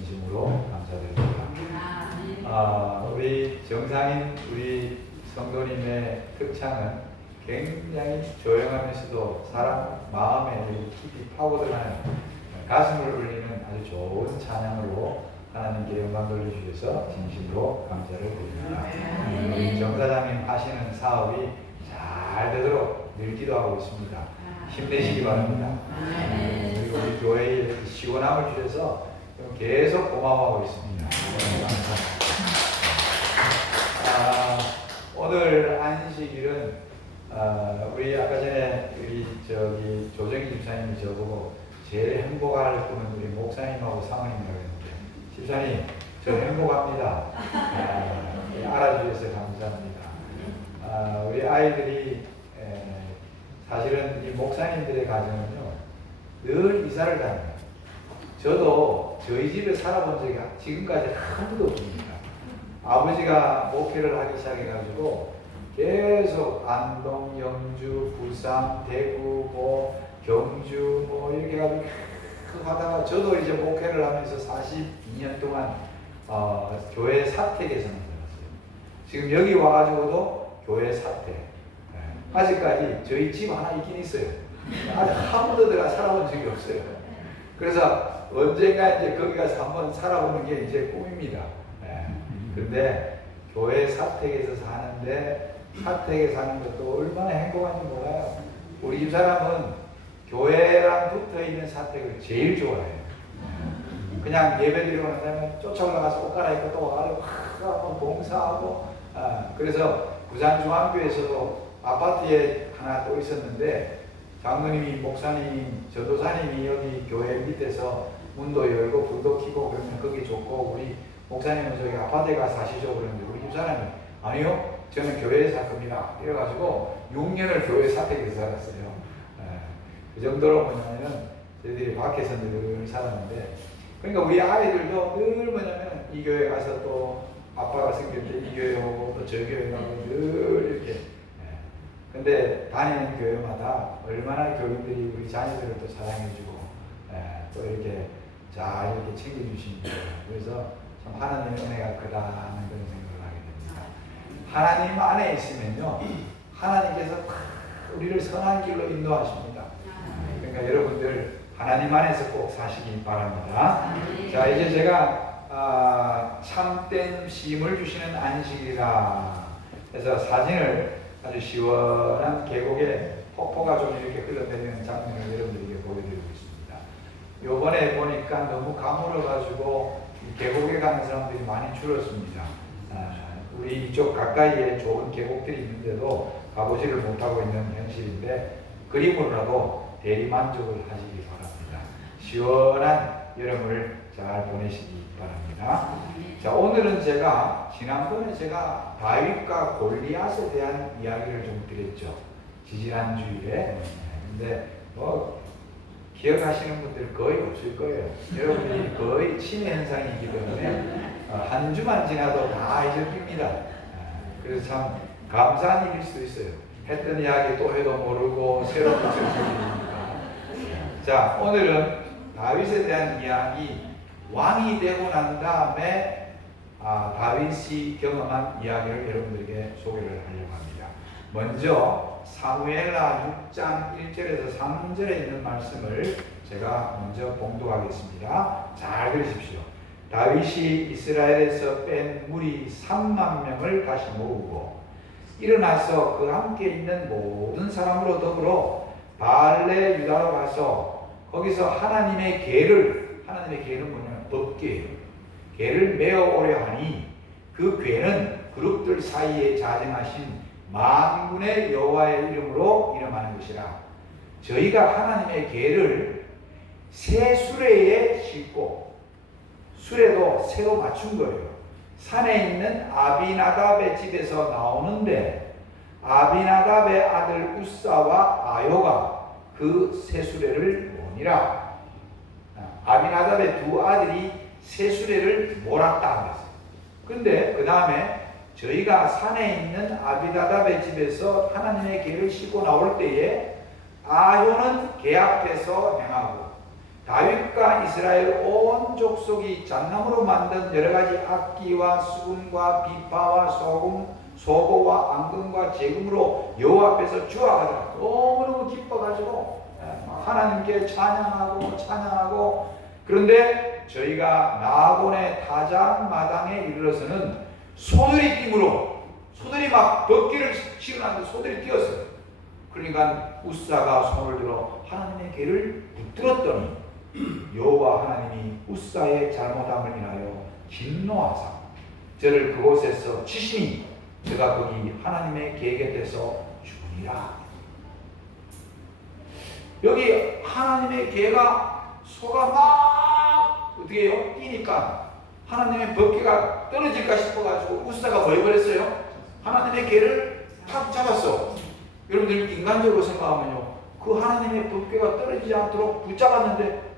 진심으로 감사드립니다. 우리 정상인 우리 성도님의 특창은 굉장히 조용하면서도 사람 마음에 깊이 파고들어가는 가슴을 울리는 아주 좋은 찬양으로 하나님께 영광 돌려주셔서 진심으로 감사를 드립니다. 우리 정사장님 하시는 사업이 잘 되도록 늘 기도하고 있습니다. 힘내시기 바랍니다. 그리고 우리 교회에 시원함을 주셔서 계속 고마워하고 있습니다. 오늘 안식일은 우리 아까 전에 우리 조정희 집사님이 저보고 제일 행복할 분은 우리 목사님하고 사모님이라고 했는데, 집사님 저 행복합니다. 알아주셔서 감사합니다. 우리 아이들이 사실은 이 목사님들의 가정은요 늘 이사를 다녀요. 저도 저희 집에 살아본 적이 지금까지 한 번도 없습니다. 아버지가 목회를 하기 시작해가지고 계속 안동, 영주, 부산, 대구, 경주 이렇게 해가지고 하다가 저도 이제 목회를 하면서 42년 동안 교회 사택에서 만들었어요. 지금 여기 와가지고도 교회 사택. 아직까지 저희 집 하나 있긴 있어요. 아직 한 번도 내가 살아본 적이 없어요. 그래서 언젠가 이제 거기 가서 한번 살아보는 게 이제 꿈입니다. 근데 교회 사택에서 사는데, 사택에 사는 것도 얼마나 행복한지 몰라요. 우리 집 사람은 교회랑 붙어 있는 사택을 제일 좋아해요. 그냥 예배 드리고 나면 쫓아 올라가서 옷 갈아입고 또 와서 봉사하고. 그래서 부산중앙교회에서도 아파트에 하나 또 있었는데, 장로님이, 목사님, 전도사님이 여기 교회 밑에서 문도 열고 불도 켜고 그러면 거기 좋고, 우리 목사님은 저기 아파트에 가서 사시죠 그러는데, 우리 집사람이 아니요 저는 교회에 살 겁니다 이래가지고 6년을 교회 사택에서 살았어요. 그 정도로 뭐냐면 저희들이 밖에서 늘 살았는데, 그러니까 우리 아이들도 늘 뭐냐면 이 교회 가서 또 아빠가 생길 때 이 교회 오고 또 저 교회 가고 늘 이렇게. 근데 다니는 교회마다 얼마나 교인들이 우리 자녀들을 또 사랑해주고 또 이렇게 잘 이렇게 챙겨주십니다. 그래서 참 하나님의 은혜가 크다는 그런 생각을 하게 됩니다. 하나님 안에 있으면요 하나님께서 우리를 선한 길로 인도하십니다. 그러니까 여러분들 하나님 안에서 꼭 사시기 바랍니다. 자, 이제 제가 참된 쉼을 주시는 안식이라 해서 사진을 아주 시원한 계곡에 폭포가 좀 이렇게 흘러내리는 장면을 여러분들에게 보여드리고 있습니다. 요번에 보니까 너무 가물어가지고 계곡에 가는 사람들이 많이 줄었습니다. 우리 이쪽 가까이에 좋은 계곡들이 있는데도 가보지를 못하고 있는 현실인데, 그림으로라도 대리만족을 하시기 바랍니다. 시원한 여름을 잘 보내시기 바랍니다. 자, 오늘은 지난번에 제가 다윗과 골리앗에 대한 이야기를 좀 드렸죠. 지지난 주일에. 근데 기억하시는 분들 거의 없을 거예요. 여러분들이 거의 치매 현상이기 때문에 한 주만 지나도 다 잊어집니다. 그래서 참 감사한 일일 수도 있어요. 했던 이야기 또 해도 모르고 새로운 것을 들으니까. 자, 오늘은 다윗에 대한 이야기, 왕이 되고 난 다음에 다윗이 경험한 이야기를 여러분들에게 소개를 하려고 합니다. 먼저 사무엘하 6장 1절에서 3절에 있는 말씀을 제가 먼저 봉독하겠습니다. 잘 들으십시오. 다윗이 이스라엘에서 뺀 무리 3만 명을 다시 모으고 일어나서 그 함께 있는 모든 사람으로 더불어 바알레 유다로 가서 거기서 하나님의 궤를 뭐냐면 법궤예요. 궤를 메어오려 하니 그 궤는 그룹들 사이에 자정하신 만군의 여호와의 이름으로 이름하는 것이라. 저희가 하나님의 궤를 새 수레에 싣고, 수레도 새로 맞춘 거예요. 산에 있는 아비나답의 집에서 나오는데 아비나답의 아들 우사와 아요가 그 새 수레를 모니라. 아비나답의 두 아들이 새 수레를 몰았다 그랬어요. 근데 그 다음에 저희가 산에 있는 아비나답의 집에서 하나님의 궤를 싣고 나올 때에 아효는 궤 앞에서 행하고 다윗과 이스라엘 온 족속이 잣나무로 만든 여러 가지 악기와 수금과 비파와 소고와 앙금과 제금으로 여호와 앞에서 주와가지고 너무너무 기뻐가지고 하나님께 찬양하고 그런데 저희가 나곤의 타작마당에 이르러서는 소들이 뛰므로 소들이 막 덮개를 치르는데 소들이 뛰었어요. 그러니까 우사가 손을 들어 하나님의 궤를 붙들었더니 여호와 하나님이 우사의 잘못함을 인하여 진노하사 저를 그곳에서 치시니 제가 거기 하나님의 궤 곁에서 죽으리라. 여기 하나님의 궤가 소가 막 어떻게 해요? 뛰니까 하나님의 법궤가 떨어질까 싶어가지고 우사가 뭐 해버렸어요? 하나님의 궤를 탁 잡았어. 여러분들 인간적으로 생각하면요, 그 하나님의 법궤가 떨어지지 않도록 붙잡았는데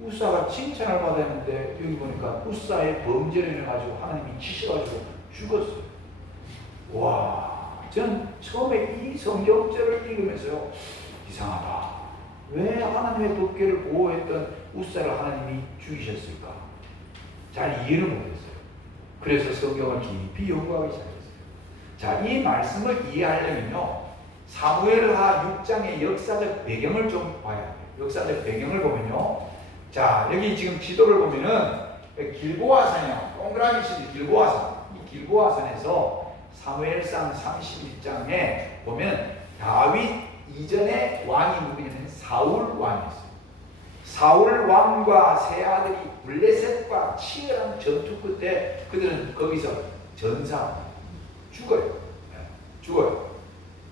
우사가 칭찬을 받았는데 여기 보니까 우사의 범죄를 인해가지고 하나님이 치셔가지고 죽었어요. 와, 저는 처음에 이 성경절을 읽으면서요, 이상하다. 왜 하나님의 법궤를 보호했던 우사를 하나님이 죽이셨을까? 잘 이해를 못했어요. 그래서 성경을 깊이 연구하기 시작했어요. 자, 이 말씀을 이해하려면요, 사무엘하 6장의 역사적 배경을 좀 봐야 돼요. 역사적 배경을 보면요, 자, 여기 지금 지도를 보면은 길보아산이요, 동그라미 친 길보아산. 이 길보아산에서 사무엘상 31장에 보면 다윗 이전에 왕이 누구냐면 사울 왕이었어요. 사울 왕과 세 아들이 블레셋과 치열한 전투 끝에 그들은 거기서 전사 죽어요.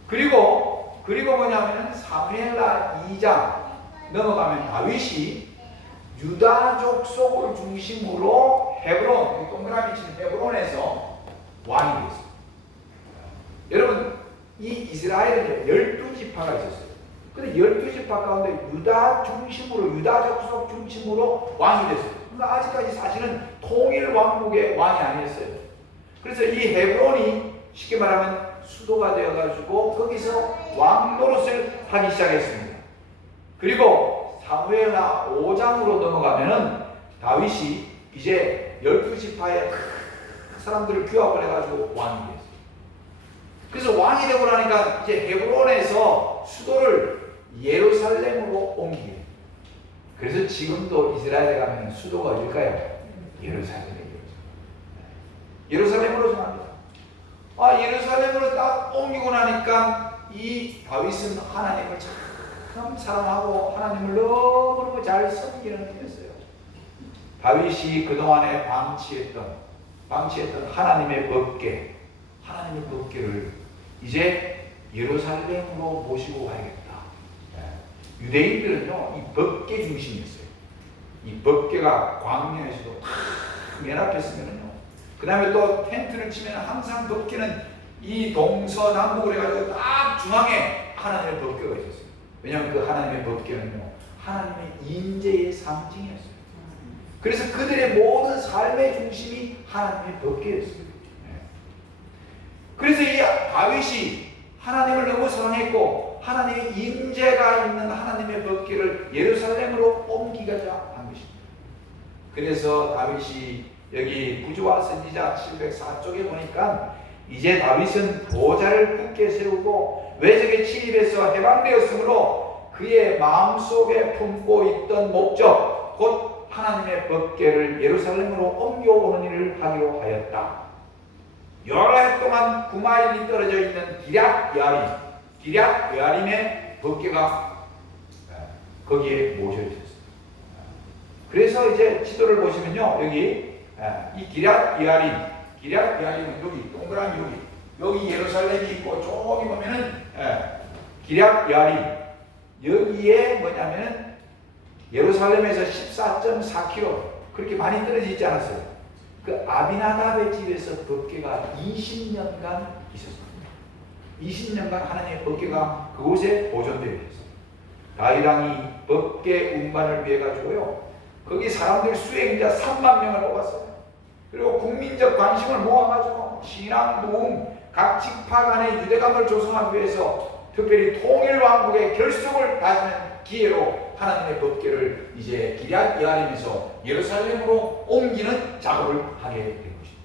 그리고 뭐냐면 사무엘하 2장 넘어가면 다윗이 유다 족속을 중심으로 헤브론, 동그라미 친 헤브론에서 왕이 됐어요. 여러분, 이 이스라엘에 12지파가 있었어요. 근데 12지파 가운데 유다 족속 중심으로 왕이 됐어요. 그러니까 아직까지 사실은 통일 왕국의 왕이 아니었어요. 그래서 이 헤브론이 쉽게 말하면 수도가 되어가지고 거기서 왕 노릇을 하기 시작했습니다. 그리고 사무엘하 5장으로 넘어가면은 다윗이 이제 12지파의 사람들을 규합을 해가지고 왕이 됐어요. 그래서 왕이 되고 나니까 이제 헤브론에서 수도를 예루살렘으로 옮기게. 그래서 지금도 이스라엘에 가면 수도가 어딜까요? 예루살렘이에요. 예루살렘으로 정합니다. 예루살렘으로 딱 옮기고 나니까 이 다윗은 하나님을 참 사랑하고 하나님을 너무너무 잘 섬기는 분이었어요. 다윗이 그동안에 방치했던 하나님의 법궤를 이제 예루살렘으로 모시고 가야겠다. 유대인들은요, 이 법궤 중심이었어요. 이 법궤가 광야에서도 탁 맨 앞에 있으면은요, 그 다음에 또 텐트를 치면 항상 법궤는 이 동서남북으로 해가지고 딱 중앙에 하나님의 법궤가 있었어요. 왜냐하면 그 하나님의 법궤는요, 하나님의 인재의 상징이었어요. 그래서 그들의 모든 삶의 중심이 하나님의 법궤였어요. 그래서 이 다윗이 하나님을 너무 사랑했고 하나님의 인재가 있는 하나님의 법궤를 예루살렘으로 옮기고자 한 것입니다. 그래서 다윗이 여기 구주와 선지자 704쪽에 보니까 이제 다윗은 보좌를 굳게 세우고 외적의 침입에서 해방되었으므로 그의 마음속에 품고 있던 목적 곧 하나님의 법궤를 예루살렘으로 옮겨오는 일을 하기로 하였다. 여러 해 동안 9마일이 떨어져 있는 기럇 여아림의 법궤가 거기에 모셔 있었습니다. 그래서 이제 지도를 보시면요, 여기 이 기럇 여아림은 여기 동그라미 여기 예루살렘이 있고 저기 보면은 기럇 여아림, 여기에 뭐냐면은 예루살렘에서 14.4km 그렇게 많이 떨어져 있지 않았어요. 그 아비나답의 집에서 법궤가 20년간 있었습니다. 20년간 하나님의 법궤가 그곳에 보존되어 있었어요. 다윗 왕이 법궤 운반을 위해 가지고요, 거기 사람들 수행자 3만 명을 뽑았어요. 그리고 국민적 관심을 모아가지고 신앙 부흥, 각 지파 간의 유대감을 조성하기 위해서 특별히 통일왕국의 결속을 다지는 기회로 하나님의 법궤를 이제 기럇 여아림에서 예루살렘으로 옮기는 작업을 하게 된 것입니다.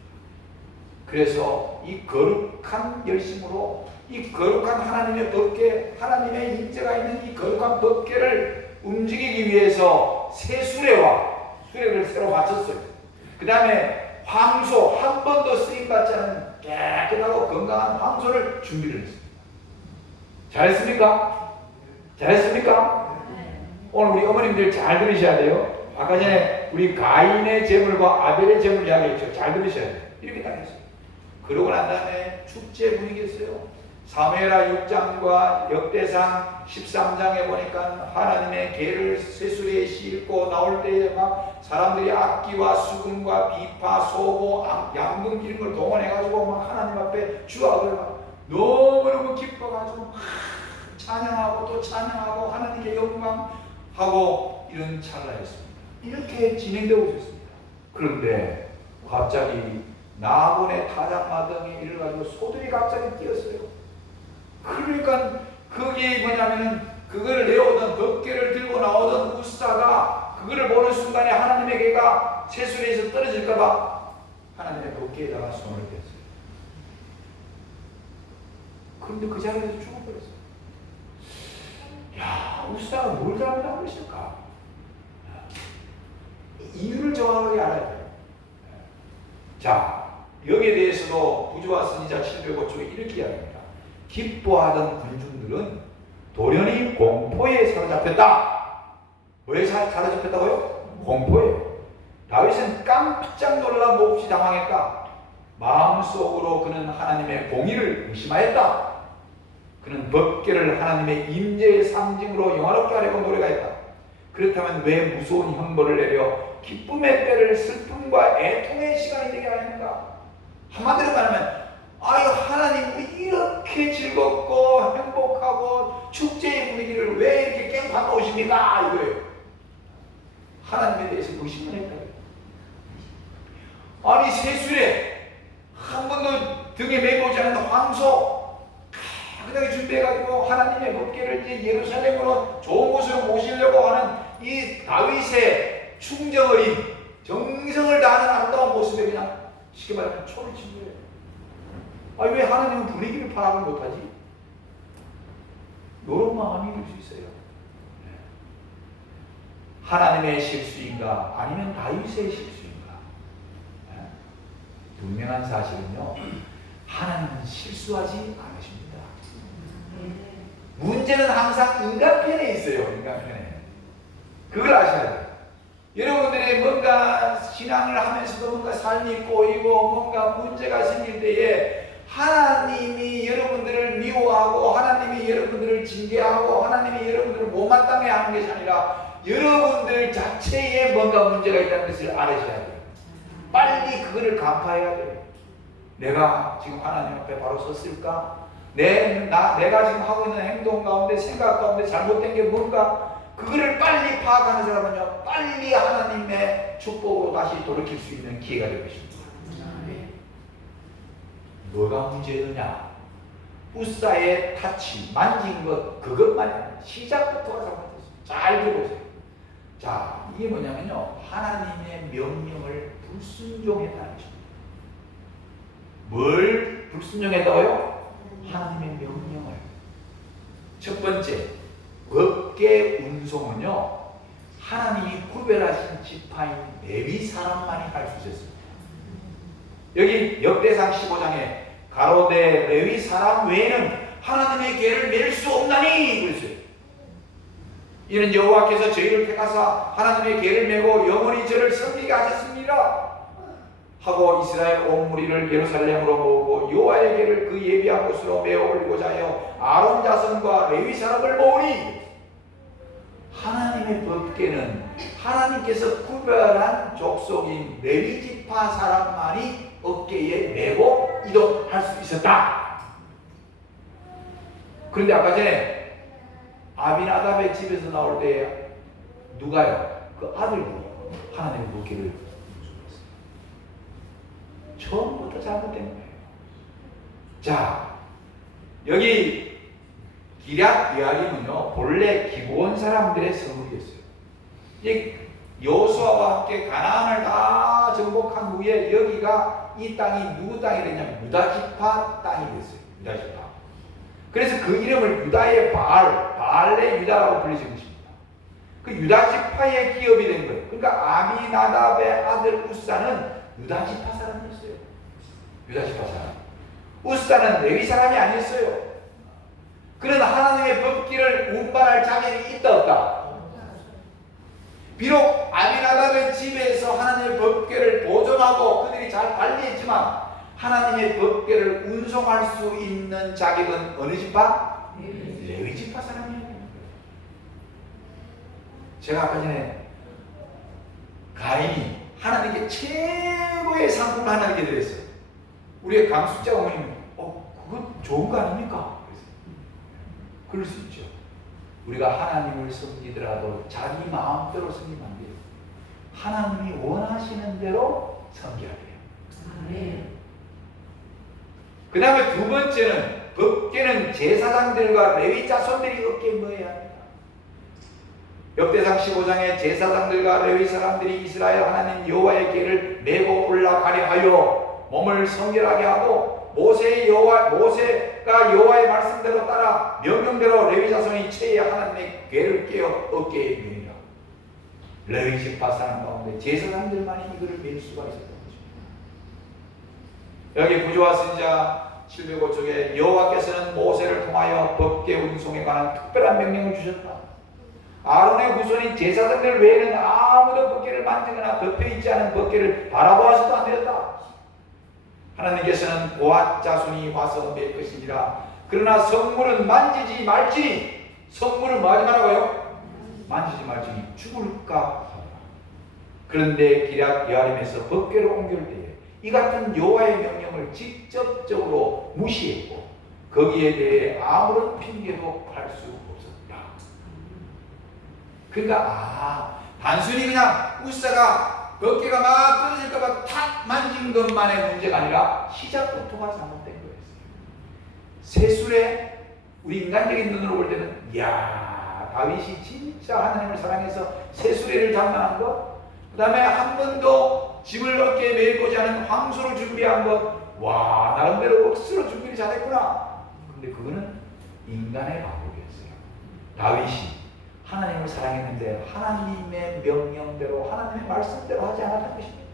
그래서 이 거룩한 열심으로 이 거룩한 하나님의 법궤, 하나님의 임재가 있는 이 거룩한 법궤를 움직이기 위해서 새 수레를 새로 맞췄어요. 그 다음에 황소, 한 번도 쓰임받지 않은 깨끗하고 건강한 황소를 준비를 했습니다. 잘했습니까? 잘했습니까? 오늘 우리 어머님들 잘 들으셔야 돼요. 아까 전에 우리 가인의 제물과 아벨의 제물 이야기했죠. 잘 들으셔야 돼요. 이렇게 딱 했어요. 그러고 난 다음에 축제 분위기였어요. 사무엘하 6장과 역대상 13장에 보니까 하나님의 계를 쇠수레에 싣고 나올 때에 막 사람들이 악기와 수금과 비파, 소고, 양금 이런 걸 동원해가지고 막 하나님 앞에 주악을 막 너무너무 기뻐가지고 막 찬양하고 또 찬양하고 하나님의 영광하고 이런 찰나였습니다. 이렇게 진행되고 있었습니다. 그런데 갑자기 나본의 타작마당에 이래가지고 소들이 갑자기 뛰었어요. 그러니까 그게 뭐냐면은 그거를 내오던 법궤를 들고 나오던 우사가 그거를 보는 순간에 하나님의 개가 새수레에서 떨어질까봐 하나님의 법궤에다가 손을 댔어요. 그런데 그 자리에서 죽어버렸어요. 야, 우사가 뭘 잘못한 것일까? 이유를 정확하게 알아야 돼요. 자, 여기에 대해서도 부조와 선지자 705쪽에 이렇게 이야기합니다. 기뻐하던 군중들은 돌연히 공포에 사로잡혔다. 왜 사로잡혔다고요? 공포예요. 다윗은 깜짝 놀라 몹시 당황했다. 마음속으로 그는 하나님의 공의를 의심하였다. 그는 법궤를 하나님의 임재의 상징으로 영화롭게 하려고 노력하였다. 그렇다면 왜 무서운 형벌을 내려 기쁨의 때를 슬픔과 애통의 시간이 되게 하는가? 한마디로 말하면 아유, 하나님 이렇게 즐겁고 행복하고 축제의 분위기를 왜 이렇게 깽판 놓으십니까? 이거예요. 하나님에 대해서 의심을 했다고요. 아니, 새수레 한 번도 등에 메고 오지 않은 황소 깨끗하게 준비해가지고 하나님의 법궤를 이제 예루살렘으로 좋은 곳으로 모시려고 하는 이 다윗의 충정 어린 정성을 다하는 아름다운 모습에 그냥 쉽게 말하면 초를 친 거예요. 아니, 왜 하나님은 분위기를 파악을 못하지? 이런 마음이 들 수 있어요. 하나님의 실수인가 아니면 다윗의 실수인가? 분명한 사실은요, 하나님은 실수하지 않으십니다. 문제는 항상 인간 편에 있어요. 인간 편에. 그걸 아셔야 돼요. 여러분들이 뭔가 신앙을 하면서도 뭔가 삶이 꼬이고 뭔가 문제가 생길 때에 하나님이 여러분들을 미워하고 하나님이 여러분들을 징계하고 하나님이 여러분들을 못마땅해 하는 것이 아니라 여러분들 자체에 뭔가 문제가 있다는 것을 알으셔야 돼요. 빨리 그거를 간파해야 돼요. 내가 지금 하나님 앞에 바로 섰을까? 내가 지금 하고 있는 행동 가운데 생각 가운데 잘못된 게 뭔가? 그거를 빨리 파악하는 사람은요, 빨리 하나님의 축복으로 다시 돌이킬 수 있는 기회가 될 것입니다. 뭐가 문제였느냐? 우사의 타치, 만진 것, 그것만이 아니라 시작부터가 잘못됐어요. 잘 들어보세요. 자, 이게 뭐냐면요, 하나님의 명령을 불순종했다는 것입니다. 뭘 불순종했다고요? 하나님의 명령을. 첫 번째, 법궤 운송은요, 하나님이 구별하신 지파인 레위 사람만이 할 수 있었습니다. 여기 역대상 15장에 가로되 레위 사람 외에는 하나님의 궤를 맬 수 없나니 그랬어요. 이는 여호와께서 저희를 택하사 하나님의 궤를 메고 영원히 저를 섬기게 하셨습니다 하고 이스라엘 온 무리를 예루살렘으로 모으고 여호와의 궤를 그 예비한 곳으로 메어 올리고자 하여 아론 자손과 레위 사람을 모으니, 하나님의 법궤는 하나님께서 구별한 족속인 레위 지파 사람만이 어깨에 메고 이동할 수 있었다. 그런데 아까 전에 아비나답의 집에서 나올 때 누가요? 그 아들이 하나님의 법궤를 처음부터 잘못된 거예요. 자, 여기 기럇 여아림은요 본래 기브온 사람들의 성읍이었어요. 이 여호수아와 함께 가나안을 다 정복한 후에 여기가 이 땅이 누구 땅이 됐냐면 유다지파 땅이 됐어요. 유다지파. 그래서 그 이름을 유다의 바알의 유다라고 불리신 것입니다. 그 유다지파의 기업이 된 거예요. 그러니까 아미나답의 아들 우사는 유다지파 사람이었어요. 유다지파 사람. 우사는 레위 사람이 아니었어요. 그는 하나님의 법궤를 운반할 자격이 있다 없다? 비록 아미나답의 집에서 하나님의 법궤를 보존하고 그들이 잘 관리했지만 하나님의 법궤를 운송할 수 있는 자격은 어느 지파? 레위 지파 사람이에요. 제가 아까 전에 가인이 하나님께 최고의 상품을 하나님께 드렸어요. 우리의 강숙자 어머님, 그거 좋은 거 아닙니까? 그럴 수 있죠. 우리가 하나님을 섬기더라도 자기 마음대로 섬기면 안 돼요. 하나님이 원하시는 대로 섬겨야 돼요. 그 다음에 두 번째는 법궤는 제사장들과 레위 자손들이 어깨에 넣어야 합니다. 역대상 15장에 제사장들과 레위 사람들이 이스라엘 하나님 여호와의 궤를 메고 올라가려 하여 몸을 성결하게 하고 모세가 여호와의 말씀대로 따라 명령대로 레위 자손이 채에 하나님의 궤를 깨어 어깨에 메니라. 레위 지파 사람 가운데 제사장들만이 이거를 맬 수가 있었던 것입니다. 여기 구조와 선지자 705쪽에 여호와께서는 모세를 통하여 법궤 운송에 관한 특별한 명령을 주셨다. 아론의 후손인 제사장들 외에는 아무도 법궤를 만지거나 덮여있지 않은 법궤를 바라보아서도 안 되었다. 하나님께서는 고앗 자손이 와서 맬 것이니라. 그러나 성물은 만지지 말지니, 성물은 뭐 하지 말라고요? 만지지 말지니 죽을까 하더라. 그런데 기럇 여아림에서 법궤로 옮길 때에 이 같은 여호와의 명령을 직접적으로 무시했고 거기에 대해 아무런 핑계도 할 수 없었다. 그러니까 단순히 그냥 우사가 법궤가 막 떨어질까봐 탁 만진 것만의 문제가 아니라 시작부터가 잘못된 거였어요. 세술에 우리 인간적인 눈으로 볼 때는 이야, 다윗이 진짜 하나님을 사랑해서 세수레를 장만한 것, 그 다음에 한 번도 짐을 어깨에 메고자 하는 황소를 준비한 것, 와, 나름대로 억수로 준비를 잘했구나. 근데 그거는 인간의 방법이었어요. 다윗이 하나님을 사랑했는데 하나님의 명령대로 하나님의 말씀대로 하지 않았던 것입니다.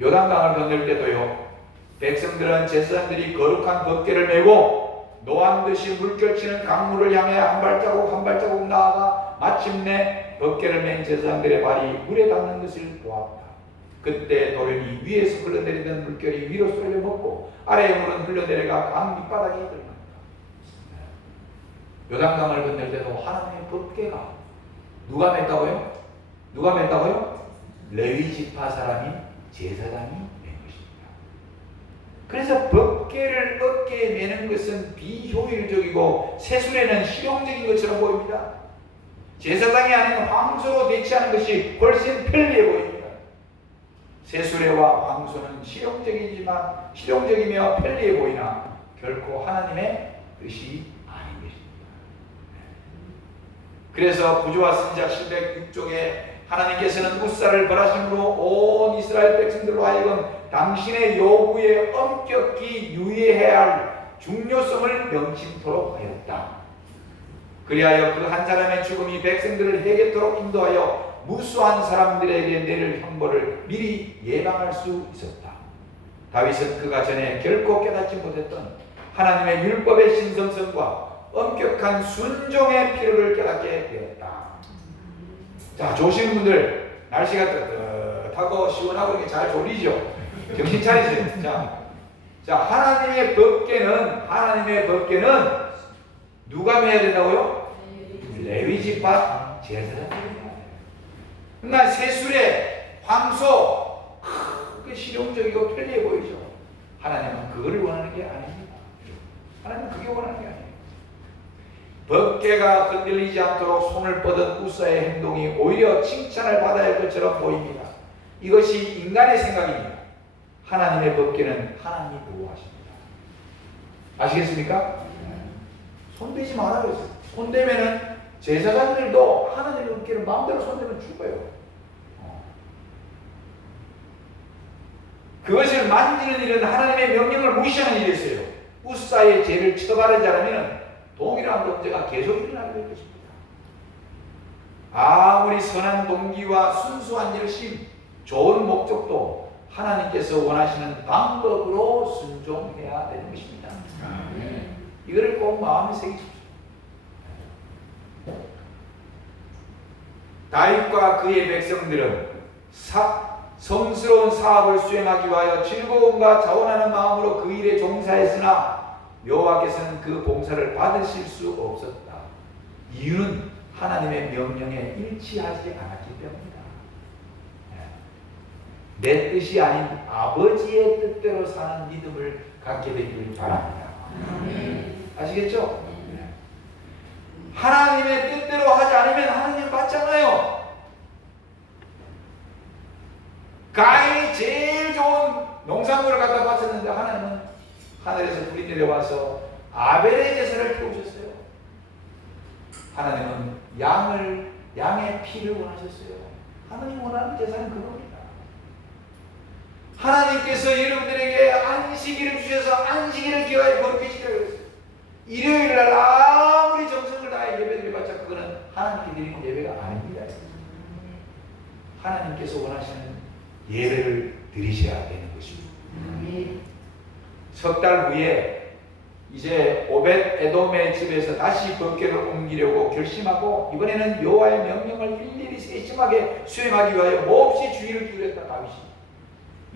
요단강을 건널 때도요, 백성들은 제사장들이 거룩한 법궤를 메고 노안듯이 물결치는 강물을 향해 한 발자국 한 발자국 나아가 마침내 법궤를 맨 제사장들의 발이 물에 닿는 것을 보았다. 그때 도련이 위에서 흘러내리던 물결이 위로 쏠려 먹고 아래의 물은 흘러내려가 강 밑바닥에 들어간다. 요단강을 건널 때도 하나님의 법궤가 누가 맸다고요? 누가 맸다고요? 레위 지파 사람인 제사장이 맨 것입니다. 그래서 법궤를 어깨에 매는 것은 비효율적이고 세술에는 실용적인 것처럼 보입니다. 제사장이 아닌 황소로 대체하는 것이 훨씬 편리해 보입니다. 세수레와 황소는 실용적이며 편리해 보이나 결코 하나님의 뜻이 아닌 것입니다. 그래서 구조와 선지자 706쪽에 하나님께서는 우사를 벌하심으로 온 이스라엘 백성들로 하여금 당신의 요구에 엄격히 유의해야 할 중요성을 명심토록 하였다. 그리하여 그 한 사람의 죽음이 백성들을 해겠도록 인도하여 무수한 사람들에게 내릴 형벌을 미리 예방할 수 있었다. 다윗은 그가 전에 결코 깨닫지 못했던 하나님의 율법의 신성성과 엄격한 순종의 필요를 깨닫게 되었다. 자, 좋으신 분들, 날씨가 따뜻하고 시원하고 이렇게 잘 졸리죠? 정신 차리세요. 자, 하나님의 법궤는 누가 매야 된다고요? 레위 지파 제사장들이 매야 돼요. 그러니까 세술에 황소, 그게 실용적이고 편리해 보이죠. 하나님은 그거를 원하는 게 아닙니다. 하나님은 그게 원하는 게 아니에요. 법궤가 흔들리지 않도록 손을 뻗은 우사의 행동이 오히려 칭찬을 받아야 할 것처럼 보입니다. 이것이 인간의 생각입니다. 하나님의 법궤는 하나님이 보호하십니다. 아시겠습니까? 손대지 말아요. 손대면은 제사장들도 하나님의 은혜를 마음대로 손대면 죽어요. 그것을 만지는 일은 하나님의 명령을 무시하는 일이었어요. 우사의 죄를 처벌하지 않으면 동일한 범죄가 계속 일어나게 될 것입니다. 아무리 선한 동기와 순수한 열심, 좋은 목적도 하나님께서 원하시는 방법으로 순종해야 되는 것입니다. 이거를 꼭 마음에 새기십시오. 다윗과 그의 백성들은 성스러운 사업을 수행하기 위하여 즐거움과 자원하는 마음으로 그 일에 종사했으나 여호와께서는 그 봉사를 받으실 수 없었다. 이유는 하나님의 명령에 일치하지 않았기 때문이다. 내 뜻이 아닌 아버지의 뜻대로 사는 믿음을 갖게 되기를 바랍니다. 아시겠죠? 하나님의 뜻대로 하지 않으면 하나님 받잖아요. 가인이 제일 좋은 농산물을 갖다 바쳤는데 하나님은 하늘에서 불이 내려와서 아벨의 제사를 태우셨어요. 하나님은 양의 피를 원하셨어요. 하나님 원하는 제사는 그겁니다. 하나님께서 여러분들에게 안식일을 주셔서 안식일을 기하여 거룩히 지키라고 했어요. 일요일날 아무리 정성을 다해 예배드려봤자 그거는 하나님께 드리는 예배가 아닙니다. 하나님께서 원하시는 예배를 드리셔야 되는 것입니다. 석 달 후에 이제 오벳 에돔의 집에서 다시 번개를 옮기려고 결심하고 이번에는 여호와의 명령을 일일이 세심하게 수행하기 위하여 몹시 주의를 기울였다. 다윗이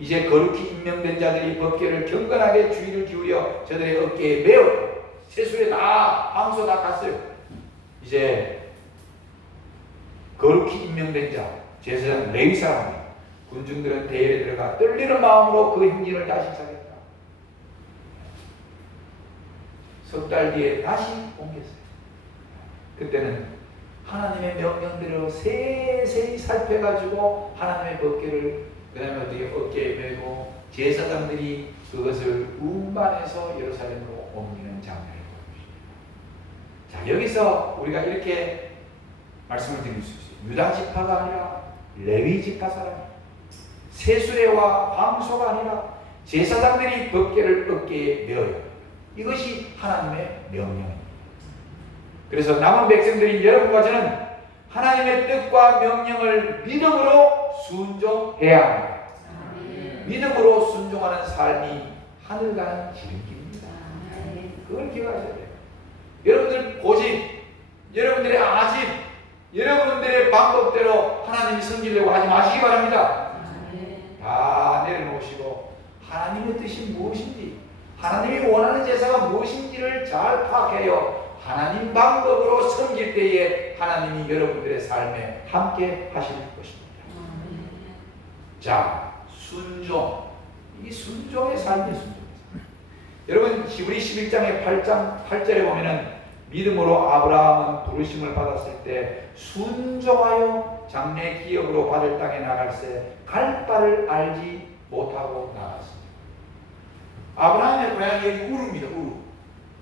이제 거룩히 임명된 자들이 법궤를 경건하게 주의를 기울여 저들의 어깨에 메었고 세술에 다 황소 다 갔어요. 이제 거룩히 임명된 자 제사장 레위 사람이 군중들은 대열에 들어가 떨리는 마음으로 그 행진을 다시 시작했다. 석 달 뒤에 다시 옮겼어요. 그때는 하나님의 명령대로 세세히 살펴가지고 하나님의 법궤를 그 다음에 어떻게 어깨에 메고 제사장들이 그것을 운반해서 예루살렘으로 옮기는 장면을 보여줍니다. 자, 여기서 우리가 이렇게 말씀을 드릴 수 있어요. 유다 지파가 아니라 레위 지파 사람, 세수레와 황소가 아니라 제사장들이 법궤를 어깨에 메어요. 이것이 하나님의 명령입니다. 그래서 남은 백성들인 여러분과 저는 하나님의 뜻과 명령을 믿음으로 순종해야 합니다. 믿음으로 순종하는 삶이 하늘 가는 지름길입니다. 그걸 기억하셔야 돼요. 여러분들 고집, 여러분들의 아집, 여러분들의 방법대로 하나님이 섬기려고 하지 마시기 바랍니다. 다 내려놓으시고 하나님의 뜻이 무엇인지, 하나님이 원하는 제사가 무엇인지를 잘 파악해요. 하나님 방법으로 섬길 때에 하나님이 여러분들의 삶에 함께 하실 것입니다. 자, 순종. 이 순종의 삶이 순종입니다. 여러분 히브리 11장의 8절에 보면은 믿음으로 아브라함은 부르심을 받았을 때 순종하여 장래 기업으로 받을 땅에 나갈새 갈 바를 알지 못하고 나갔습니다. 아브라함의 고향이 우르입니다. 우르.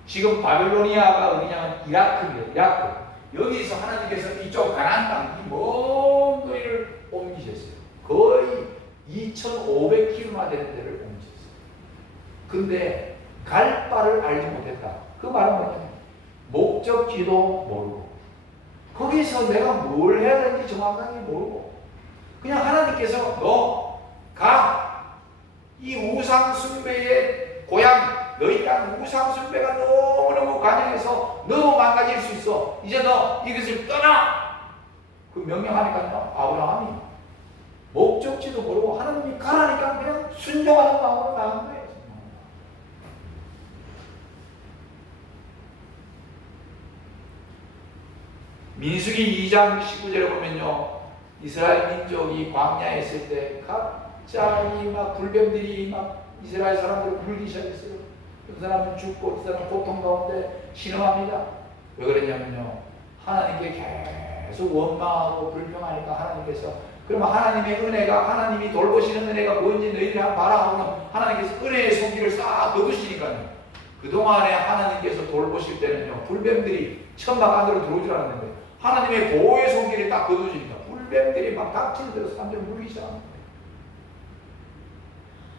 지금 바벨로니아가 어디냐면 이라크입니다. 이라크. 여기서 하나님께서 이쪽 가나안 땅, 이 먼 거리를 옮기셨어요. 거의 2,500km나 되는 데를 옮기셨어요. 근데 갈 바를 알지 못했다. 그 말은 뭐냐면 목적지도 모르고 거기서 내가 뭘 해야 되는지 정확하게 모르고 그냥 하나님께서 너 가! 이 우상숭배의 고향, 너희 땅 우상숭배가 너무너무 관영해서 너도 망가질 수 있어. 이제 너 이것을 떠나! 그 명령하니까요, 아브라함이 목적지도 모르고 하나님이 가라니까 그냥 순종하는 마음으로 나간 거예요. 민수기 2장 19절에 보면요, 이스라엘 민족이 광야에 있을 때 갑자기 막 불뱀들이 막 이스라엘 사람들을 물기 시작했어요. 그 사람은 죽고 그 사람은 고통 가운데 신음합니다. 왜 그랬냐면요, 하나님께 계속 원망하고 불평하니까 하나님께서 그러면 하나님의 은혜가, 하나님이 돌보시는 은혜가 뭔지 너희들이 한번 봐라 하고는 하나님께서 은혜의 손길을 싹 거두시니까요. 그동안에 하나님께서 돌보실 때는요, 불뱀들이 천막 안으로 들어오질 않았는데 하나님의 보호의 손길이 딱 거두지니까 불뱀들이 막 닥치는 대로 사람들이 물기 시작합니다.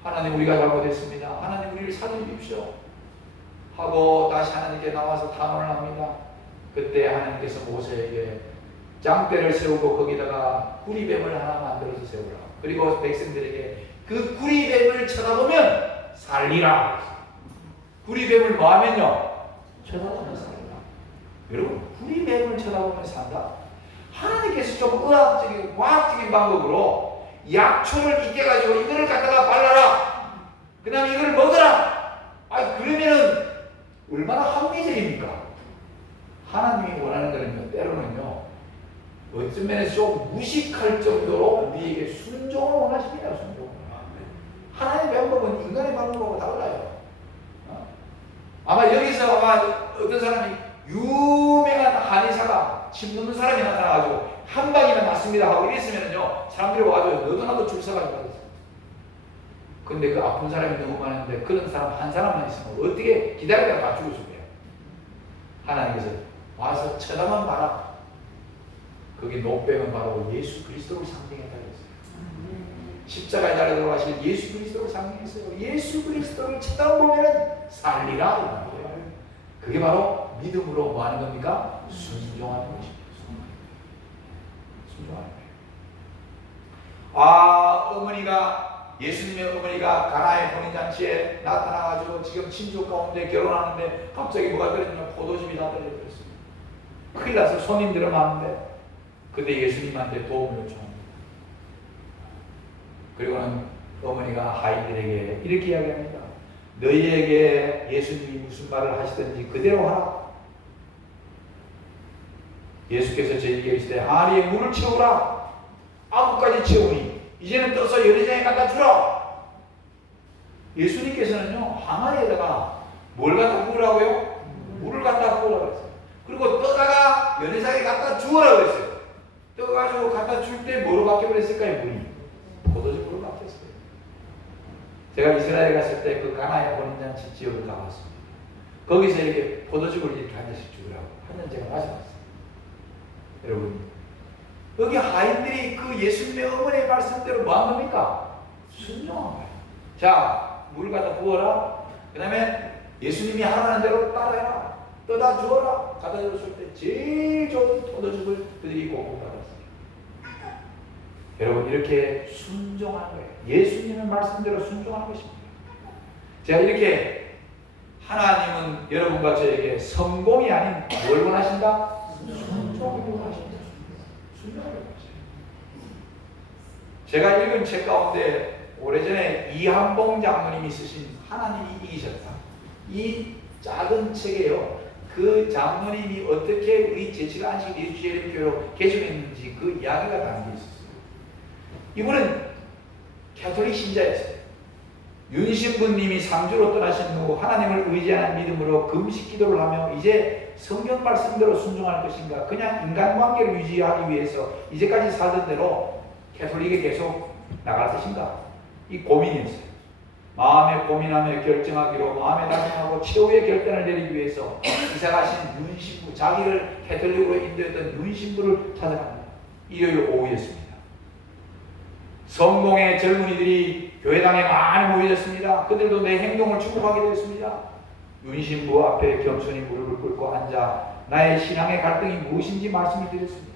하나님, 우리가 잘못했습니다. 하나님, 우리를 살려주십시오 하고 다시 하나님께 나와서 탄원을 합니다. 그때 하나님께서 모세에게 장대를 세우고 거기다가 구리뱀을 하나 만들어서 세우라. 그리고 백성들에게 그 구리뱀을 쳐다보면 살리라. 구리뱀을 뭐 하면요? 쳐다보면 살리라. 여러분, 구리뱀을 쳐다보면 산다? 하나님께서 좀 의학적인, 과학적인 방법으로 약초를 익혀가지고 이거를 갖다가 발라라. 그 다음에 이걸 먹어라. 그러면은 얼마나 합리적입니까? 하나님이 원하는 거는요, 때로는요, 어떤 면에서 좀 무식할 정도로 우리에게 순종을 원하십니다. 순종을. 하나님의 방법은 인간의 방법하고 달라요. 아마 여기서 아마 어떤 사람이 유명한 한의사가 침 놓는 사람이 나타나가지고 한 방이면 맞습니다 하고 이랬으면요, 사람들이 와가지고 너도 나도 줄 서가지고 받았어요. 근데 그 아픈 사람이 너무 많은데 그런 사람 한 사람만 있으면 어떻게 기다리다가 다 죽을 수 있어요. 하나님께서 와서 쳐다만 봐라. 거기 노뱀은 바로 예수 그리스도를 상징했다고 했어요. 십자가에 달려 돌아가실 예수 그리스도를 상징했어요. 예수 그리스도를 쳐다보면 살리라 이 말이에요. 그게 바로 믿음으로 뭐 하는 겁니까? 순종하는 것입니다. 순종하는 거예요. 어머니가, 예수님의 어머니가 가나의 혼인잔치에 나타나가지고 지금 친족 가운데 결혼하는데 갑자기 뭐가 떨어지냐면 포도즙이 다 떨어져 버렸어요. 큰일 나서 손님들은 많은데 근데 예수님한테 도움을 요청합니다. 그리고는 어머니가 하인들에게 이렇게 이야기합니다. 너희에게 예수님이 무슨 말을 하시든지 그대로 하라. 예수께서 저희에게 이르시되 항아리에 물을 채우라. 아구까지 채우니 이제는 떠서 연회장에 갖다 주라. 예수님께서는요, 항아리에다가 뭘 갖다 부으라고요? 물을 갖다 부으라고 했어요. 그리고 떠다가 연회장에 갖다 주어라고 했어요. 떠가지고 갖다 줄 때 뭐로 바뀌어버렸을까요? 물이 포도즙으로 바뀌었어요. 제가 이스라엘 갔을 때 그 가나의 혼인잔치 지역을 가봤습니다. 거기서 이렇게 포도즙을 이렇게 한 잔씩 주라고 한 잔 제가 마셔봤어요. 여러분, 여기 하인들이 그 예수님의 어머니의 말씀대로 뭐 한 겁니까? 순종한 거예요. 자, 물 갖다 부어라. 그 다음에 예수님이 하라는 대로 따라해라. 떠다 주어라. 갖다 줬을 때 제일 좋은 포도즙을 그들이 공급받았어요. 여러분, 이렇게 순종하는 거예요. 예수님의 말씀대로 순종하는 것입니다. 제가 이렇게 하나님은 여러분과 저에게 성공이 아닌 뭘 원하신다? 순종을 원하십니다. 순종을 원하십니다. 제가 읽은 책 가운데 오래전에 이한봉 장로님이 쓰신 하나님이 이기셨다. 이 작은 책에요, 그 장로님이 어떻게 우리 제7 안식 예수제일교회로 개종했는지 그 이야기가 담겨 있었어요. 이분은 가톨릭 신자였어요. 윤신부님이 상주로 떠나신 후 하나님을 의지하는 믿음으로 금식 기도를 하며 이제 성경 말씀대로 순종할 것인가, 그냥 인간관계를 유지하기 위해서 이제까지 살던 대로 가톨릭에 계속 나갈 것인가, 이 고민이었어요. 마음에 고민하며 결정하기로 마음에 단정하고 최후의 결단을 내리기 위해서 이사가신 윤신부, 자기를 가톨릭으로 인도했던 윤신부를 찾아갑니다. 일요일 오후였습니다. 성공의 젊은이들이 교회당에 많이 모여졌습니다. 그들도 내 행동을 축복하게 되었습니다. 윤신부 앞에 겸손히 무릎을 꿇고 앉아 나의 신앙의 갈등이 무엇인지 말씀을 드렸습니다.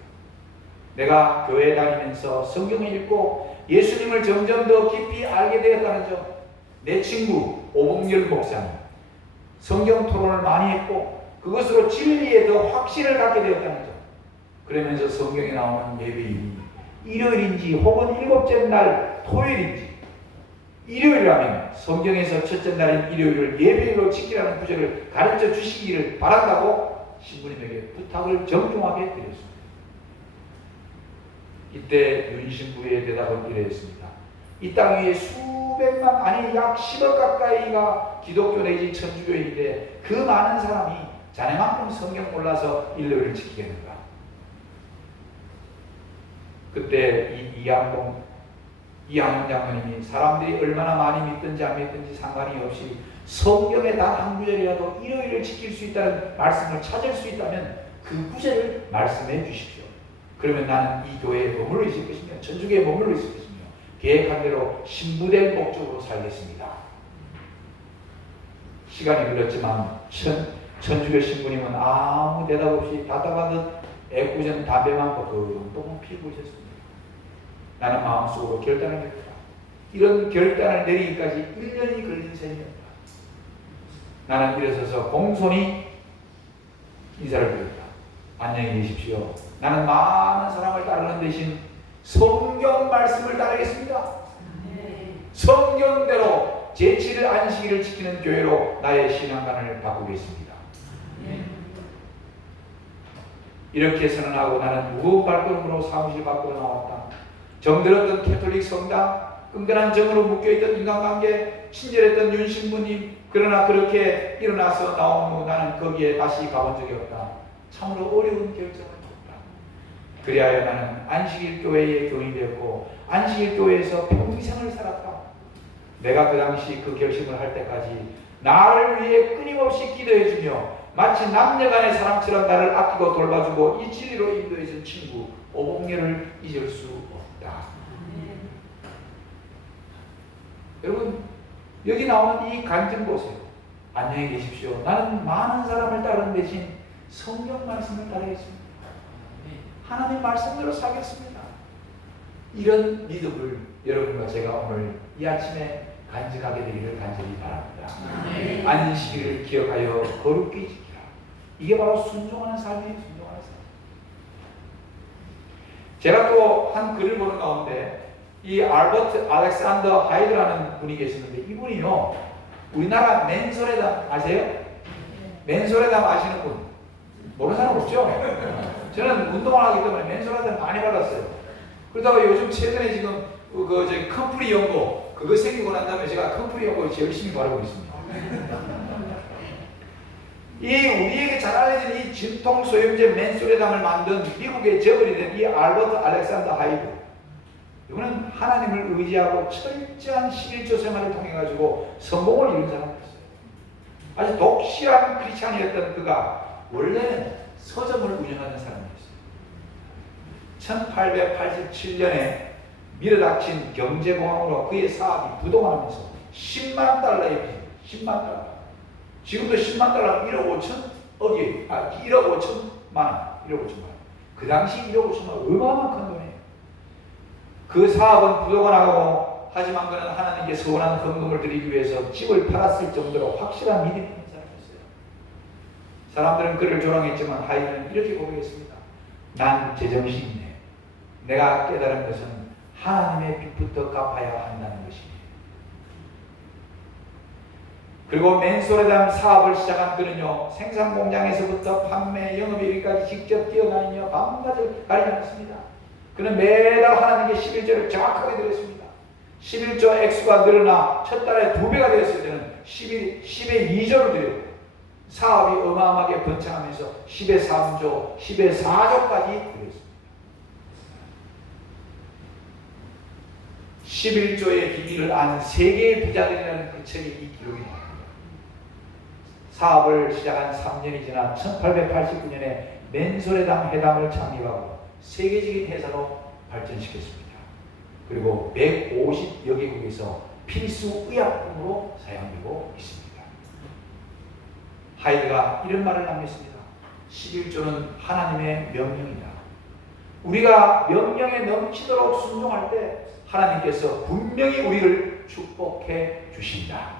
내가 교회 다니면서 성경을 읽고 예수님을 점점 더 깊이 알게 되었다는 점, 내 친구 오봉열 목사님 성경 토론을 많이 했고 그것으로 진리에 더 확신을 갖게 되었다는 점, 그러면서 성경에 나오는 예배일이 일요일인지 혹은 일곱째 날 토요일인지, 일요일이라면 성경에서 첫째 날인 일요일을 예배일로 지키라는 구절을 가르쳐 주시기를 바란다고 신부님에게 부탁을 정중하게 드렸습니다. 이때 윤신부의 대답은 이러했습니다. 이 땅 위에 수백만, 아니 약 10억 가까이가 기독교 내지 천주교인데 그 많은 사람이 자네만큼 성경 몰라서 일요일을 지키겠는가? 그때 이한봉 장로님이 사람들이 얼마나 많이 믿든지 안 믿든지 상관이 없이 성경에 단 한 구절이라도 일요일을 지킬 수 있다는 말씀을 찾을 수 있다면 그 구절을 말씀해 주십시오. 그러면 나는 이 교회에 머물러 있을 것이며 천주교에 머물러 있을 것이며 계획한 대로 신부될 목적으로 살겠습니다. 시간이 흘렀지만 천주교 신부님은 아무 대답 없이 답답한 듯 애꿎은 담배만 똥똥 피우고 있었습니다. 나는 마음속으로 결단을 했다. 이런 결단을 내리기까지 1년이 걸린 셈이었다. 나는 일어서서 공손히 인사를 드렸다. 안녕히 계십시오. 나는 많은 사람을 따르는 대신 성경 말씀을 따르겠습니다. 성경대로 제7일 안식일을 지키는 교회로 나의 신앙관을 바꾸겠습니다. 이렇게 선언하고 나는 무거운 발걸음으로 사무실 밖으로 나왔다. 정들었던 캐톨릭 성당, 끈끈한 정으로 묶여있던 인간관계, 친절했던 윤 신부님, 그러나 그렇게 일어나서 나온 후 나는 거기에 다시 가본 적이 없다. 참으로 어려운 결정을 했다. 그리하여 나는 안식일 교회에 교인이 되었고 안식일 교회에서 평생을 살았다. 내가 그 당시 그 결심을 할 때까지 나를 위해 끊임없이 기도해주며 마치 남녀간의 사람처럼 나를 아끼고 돌봐주고 이 진리로 인도해준 친구 오봉녀를 잊을 수 없다. 여러분, 여기 나오는 이 간증 보세요. 안녕히 계십시오. 나는 많은 사람을 따르는 대신 성경 말씀을 따르겠습니다. 하나님 말씀대로 살겠습니다. 이런 믿음을 여러분과 제가 오늘 이 아침에 간직하게 되기를 간절히 바랍니다. 안식일을 기억하여 거룩히 지키라. 이게 바로 순종하는 삶이에요. 순종하는 삶. 제가 또 한 글을 보는 가운데 이 알버트 알렉산더 하이드라는 분이 계시는데 이분이요 우리나라 맨소레담 아세요? 맨소레담 아시는 분? 모르는 사람 없죠? 저는 운동을 하기 때문에 맨소레담 많이 받았어요. 그러다가 요즘 최근에 지금 저기 컴프리 연고 그거 생기고 난 다음에 제가 컴프리 연고를 열심히 바르고 있습니다. 이 우리에게 잘 알려진 이 진통 소염제 맨소레담을 만든 미국의 저글이 된 이 알버트 알렉산더 하이드, 이거는 하나님을 의지하고 철저한 11조 생활을 통해 가지고 성공을 이룬 사람이었어요. 아주 독실한 크리스찬이었던 그가 원래는 서점을 운영하는 사람이었어요. 1887년에 밀어닥친 경제공황으로 그의 사업이 부도하면서 10만 달러의 빚, 10만 달러. 지금도 10만 달러는 1억 5천억이, 1억 5천만 원, 1억 5천만 원. 그 당시 1억 5천만 원 얼마나 큰 돈이에요. 그 사업은 부도가 나고 하지만 그는 하나님께 서원한 헌금을 드리기 위해서 집을 팔았을 정도로 확실한 믿음이 있는 사람이었어요. 사람들은 그를 조롱했지만 하이드는 이렇게 고백했습니다. 난 제정신이네. 내가 깨달은 것은 하나님의 빚부터 갚아야 한다는 것이네. 그리고 맨소레담 사업을 시작한 그는요 생산 공장에서부터 판매 영업일까지 직접 뛰어다니며 밤낮을 가리지 않습니다. 그는 매달 하나님께 11조를 정확하게 드렸습니다. 11조 액수가 늘어나 첫 달에 2배가 되었을 때는 10의 2조를 드렸고 사업이 어마어마하게 번창하면서 10의 3조, 10의 4조까지 드렸습니다. 11조의 비밀을 안 세계의 부자들이라는 그 책에 이 기록이 나옵니다. 사업을 시작한 3년이 지나 1889년에 맨소레담 회담을 창립하고 세계적인 회사로 발전시켰습니다. 그리고 150여 개국에서 필수 의약품으로 사용되고 있습니다. 하이드가 이런 말을 남겼습니다. 11조는 하나님의 명령이다. 우리가 명령에 넘치도록 순종할 때 하나님께서 분명히 우리를 축복해 주신다.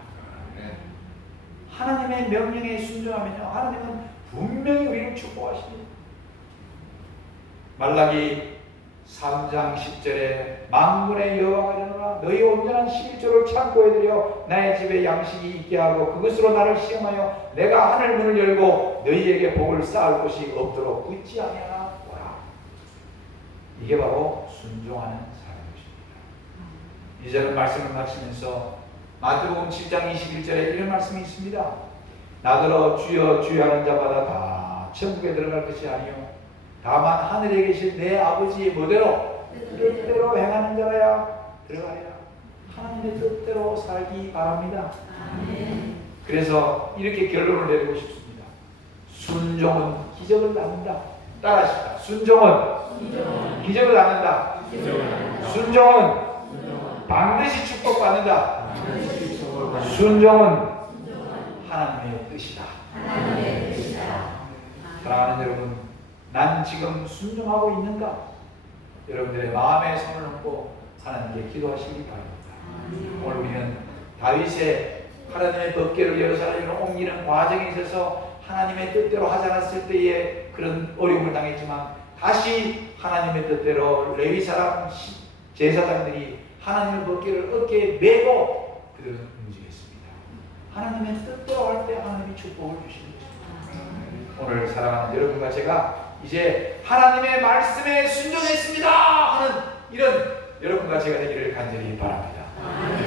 하나님의 명령에 순종하면요 하나님은 분명히 우리를 축복하십니다. 말라기 3장 10절에 만군의 여호와가 이르노라 너희 온전한 11조를 창고에 들여 나의 집에 양식이 있게 하고 그것으로 나를 시험하여 내가 하늘 문을 열고 너희에게 복을 쌓을 곳이 없도록 굳지 아니하나 보라. 이게 바로 순종하는 사람입니다. 이제는 말씀을 마치면서 마태복음 7장 21절에 이런 말씀이 있습니다. 나더러 주여 주여 하는 자마다 다 천국에 들어갈 것이 아니요 다만 하늘에 계신 내 아버지의 뭐대로 뜻대로 행하는 자라야 들어가리라. 하나님의 뜻대로 살기 바랍니다. 아멘. 그래서 이렇게 결론을 내리고 싶습니다. 순종은 기적을 낳는다. 따라하십시다. 순종은 기적을 낳는다. 순종은 반드시 축복받는다. 순종은 하나님의 뜻이다. 사랑하는 여러분, 난 지금 순종하고 있는가? 여러분들의 마음에 손을 얹고 하나님께 기도하시기 바랍니다. 오늘 우리는 다윗의 하나님의 법궤를 예루살렘으로 옮기는 과정에 있어서 하나님의 뜻대로 하지 않았을 때에 그런 어려움을 당했지만 다시 하나님의 뜻대로 레위 사람 제사장들이 하나님의 법궤를 어깨에 메고 그들은 움직였습니다. 하나님의 뜻대로 할 때 하나님이 축복을 주시는 것입니다. 오늘 사랑하는 여러분과 제가 이제 하나님의 말씀에 순종했습니다 하는 이런 여러분과 제가 되기를 간절히 바랍니다.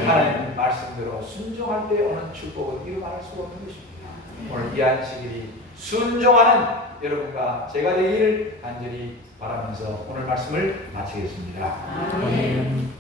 하나님 말씀대로 순종할 때 오는 축복은 이루 말할 수가 없는 것입니다. 오늘 이 안식일이 순종하는 여러분과 제가 되기를 간절히 바라면서 오늘 말씀을 마치겠습니다. 아멘.